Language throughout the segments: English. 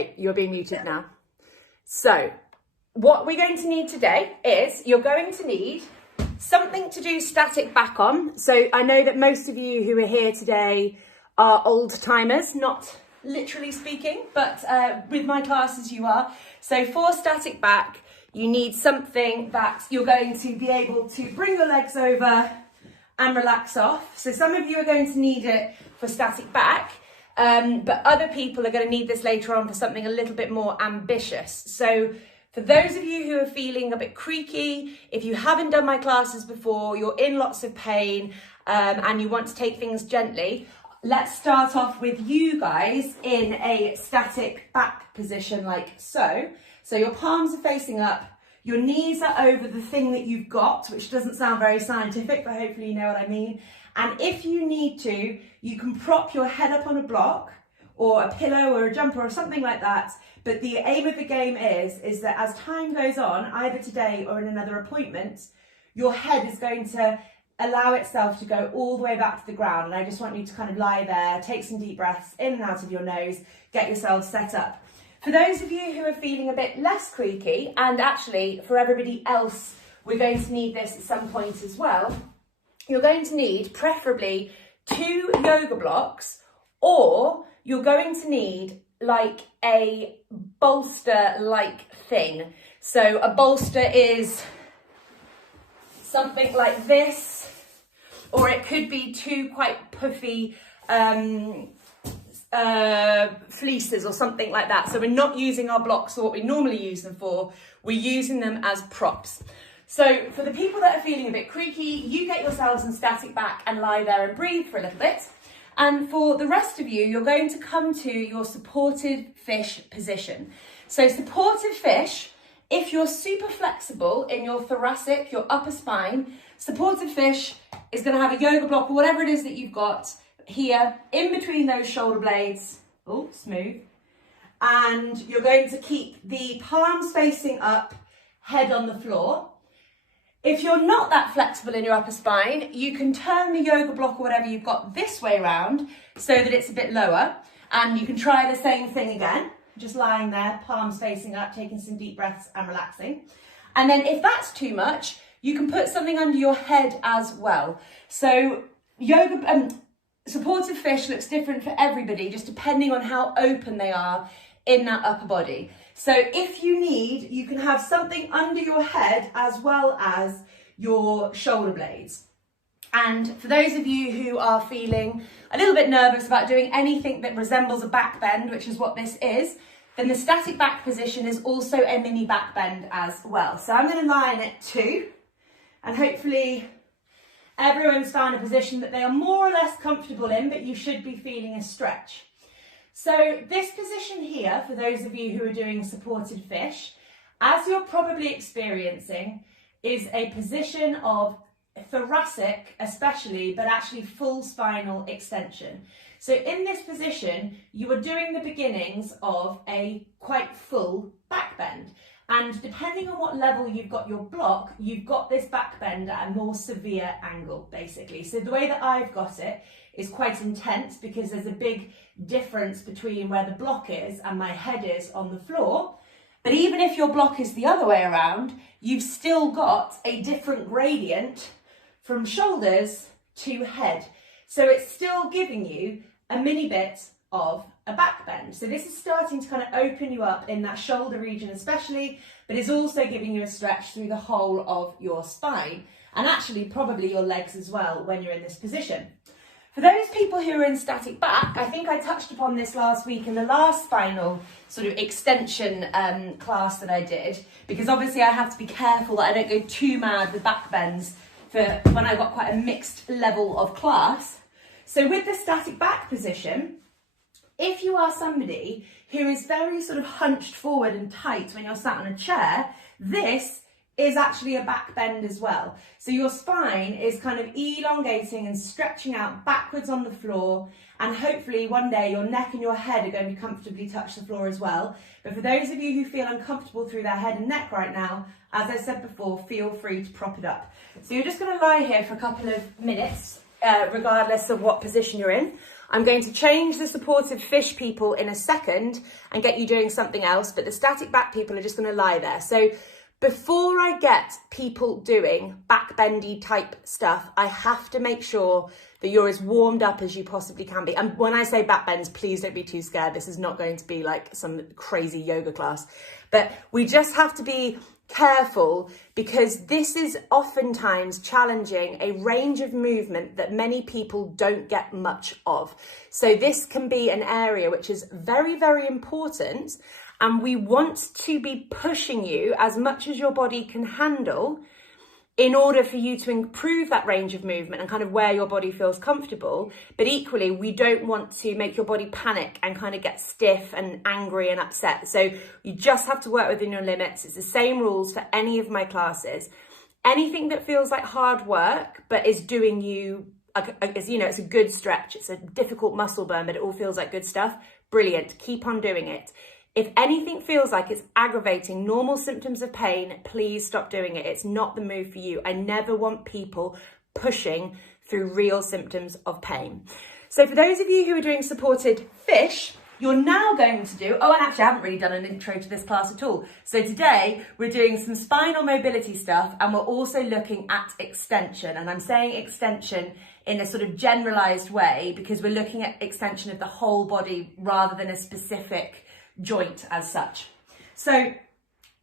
Okay, you're being muted now. So what we're going to need today is you're going to need something to do static back on. So I know that most of you who are here today are old timers, not literally speaking, but with my classes you are. So for static back, you need something that you're going to be able to bring your legs over and relax off. So some of you are going to need it for static back, but other people are going to need this later on for something a little bit more ambitious. So for those of you who are feeling a bit creaky, if you haven't done my classes before, you're in lots of pain, and you want to take things gently, let's start off with you guys in a static back position like so. So your palms are facing up, your knees are over the thing that you've got, which doesn't sound very scientific, but hopefully you know what I mean. And if you need to, you can prop your head up on a block or a pillow or a jumper or something like that. But the aim of the game is that as time goes on, either today or in another appointment, your head is going to allow itself to go all the way back to the ground. And I just want you to kind of lie there, take some deep breaths in and out of your nose, get yourself set up. For those of you who are feeling a bit less creaky, and actually for everybody else, we're going to need this at some point as well, you're going to need preferably 2 yoga blocks, or you're going to need like a bolster-like thing. So a bolster is something like this, or it could be 2 quite puffy fleeces or something like that. So we're not using our blocks for what we normally use them for, we're using them as props. So for the people that are feeling a bit creaky, you get yourselves in static back and lie there and breathe for a little bit. And for the rest of you, you're going to come to your supported fish position. So supported fish, if you're super flexible in your thoracic, your upper spine, supported fish is going to have a yoga block or whatever it is that you've got here in between those shoulder blades. Oh, smooth. And you're going to keep the palms facing up, head on the floor. If you're not that flexible in your upper spine, you can turn the yoga block or whatever you've got this way around so that it's a bit lower. And you can try the same thing again, just lying there, palms facing up, taking some deep breaths and relaxing. And then if that's too much, you can put something under your head as well. So supported fish looks different for everybody, just depending on how open they are in that upper body. So if you need, you can have something under your head as well as your shoulder blades. And for those of you who are feeling a little bit nervous about doing anything that resembles a back bend, which is what this is, then the static back position is also a mini back bend as well. So I'm going to lie in it too, and hopefully everyone's found a position that they are more or less comfortable in, but you should be feeling a stretch. So this position here, for those of you who are doing supported fish, as you're probably experiencing, is a position of thoracic especially, but actually full spinal extension. So in this position, you are doing the beginnings of a quite full back bend. And depending on what level you've got your block, you've got this back bend at a more severe angle, basically. So the way that I've got it is quite intense because there's a big difference between where the block is and my head is on the floor. But even if your block is the other way around, you've still got a different gradient from shoulders to head. So it's still giving you a mini bit of a back bend. So this is starting to kind of open you up in that shoulder region especially, but it's also giving you a stretch through the whole of your spine and actually probably your legs as well when you're in this position. For those people who are in static back, I think I touched upon this last week in the last spinal sort of extension class that I did, because obviously I have to be careful that I don't go too mad with back bends for when I've got quite a mixed level of class. So with the static back position, if you are somebody who is very sort of hunched forward and tight when you're sat on a chair, this is actually a back bend as well. So your spine is kind of elongating and stretching out backwards on the floor, and hopefully one day your neck and your head are going to comfortably touch the floor as well. But for those of you who feel uncomfortable through their head and neck right now, as I said before, feel free to prop it up. So you're just going to lie here for a couple of minutes, regardless of what position you're in. I'm going to change the supported fish people in a second and get you doing something else, but the static back people are just going to lie there. So before I get people doing backbendy type stuff, I have to make sure that you're as warmed up as you possibly can be. And when I say backbends, please don't be too scared. This is not going to be like some crazy yoga class, but we just have to be careful because this is oftentimes challenging a range of movement that many people don't get much of. So this can be an area which is very, very important, and we want to be pushing you as much as your body can handle in order for you to improve that range of movement and kind of where your body feels comfortable. But equally, we don't want to make your body panic and kind of get stiff and angry and upset. So you just have to work within your limits. It's the same rules for any of my classes. Anything that feels like hard work, but is doing you, as you know, it's a good stretch. It's a difficult muscle burn, but it all feels like good stuff. Brilliant. Keep on doing it. If anything feels like it's aggravating normal symptoms of pain, please stop doing it. It's not the move for you. I never want people pushing through real symptoms of pain. So for those of you who are doing supported fish, you're now going to do, oh, and actually I haven't really done an intro to this class at all. So today we're doing some spinal mobility stuff, and we're also looking at extension. And I'm saying extension in a sort of generalized way because we're looking at extension of the whole body rather than a specific joint as such. So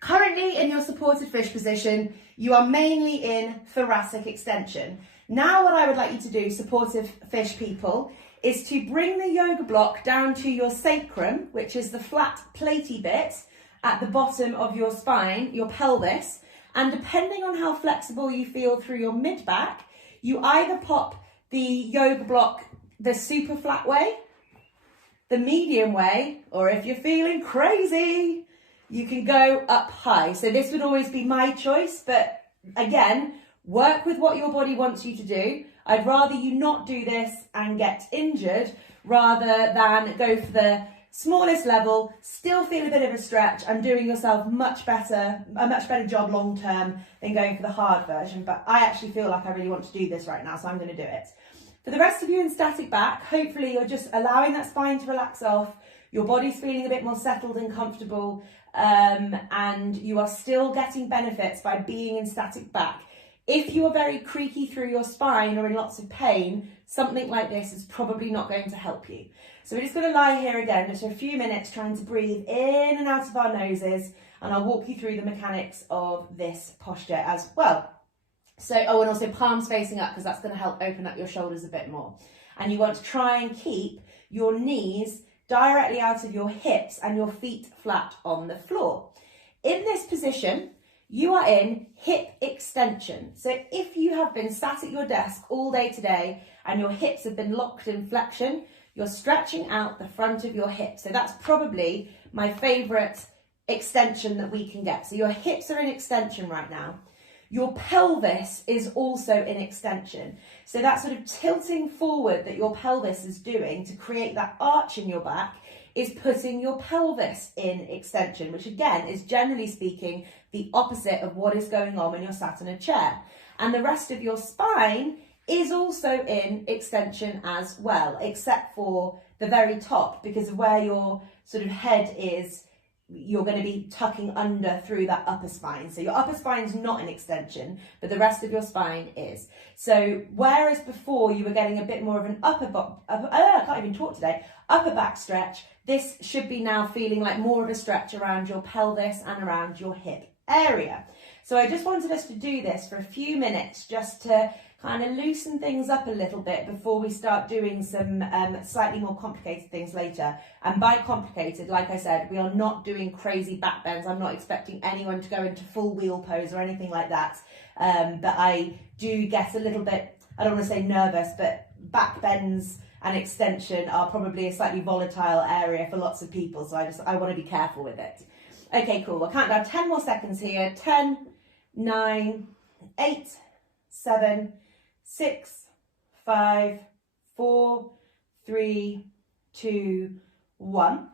currently in your supported fish position, you are mainly in thoracic extension. Now what I would like you to do, supportive fish people, is to bring the yoga block down to your sacrum, which is the flat platey bit at the bottom of your spine, your pelvis, and depending on how flexible you feel through your mid-back, you either pop the yoga block the super flat way, the medium way, or if you're feeling crazy, you can go up high. So this would always be my choice, but again, work with what your body wants you to do. I'd rather you not do this and get injured rather than go for the smallest level, still feel a bit of a stretch and doing yourself a much better job long term than going for the hard version. But I actually feel like I really want to do this right now, so I'm going to do it. For the rest of you in static back, hopefully you're just allowing that spine to relax off, your body's feeling a bit more settled and comfortable, and you are still getting benefits by being in static back. If you are very creaky through your spine or in lots of pain, something like this is probably not going to help you. So we're just going to lie here again just for a few minutes trying to breathe in and out of our noses, and I'll walk you through the mechanics of this posture as well. So, oh, and also palms facing up because that's going to help open up your shoulders a bit more. And you want to try and keep your knees directly out of your hips and your feet flat on the floor. In this position, you are in hip extension. So if you have been sat at your desk all day today and your hips have been locked in flexion, you're stretching out the front of your hips. So that's probably my favorite extension that we can get. So your hips are in extension right now. Your pelvis is also in extension. So that sort of tilting forward that your pelvis is doing to create that arch in your back is putting your pelvis in extension, which again is generally speaking the opposite of what is going on when you're sat in a chair. And the rest of your spine is also in extension as well, except for the very top, because of where your sort of head is, you're going to be tucking under through that upper spine. So your upper spine is not in extension, but the rest of your spine is. So whereas before you were getting a bit more of an upper back stretch, this should be now feeling like more of a stretch around your pelvis and around your hip area. So I just wanted us to do this for a few minutes just to kind of loosen things up a little bit before we start doing some slightly more complicated things later. And by complicated, like I said, we are not doing crazy back bends. I'm not expecting anyone to go into full wheel pose or anything like that. But I do get a little bit, I don't want to say nervous, but back bends and extension are probably a slightly volatile area for lots of people. So I want to be careful with it. Okay, cool. We'll count down 10 more seconds here. 10, 9, 8, 7, 6, 5, 4, 3, 2, 1.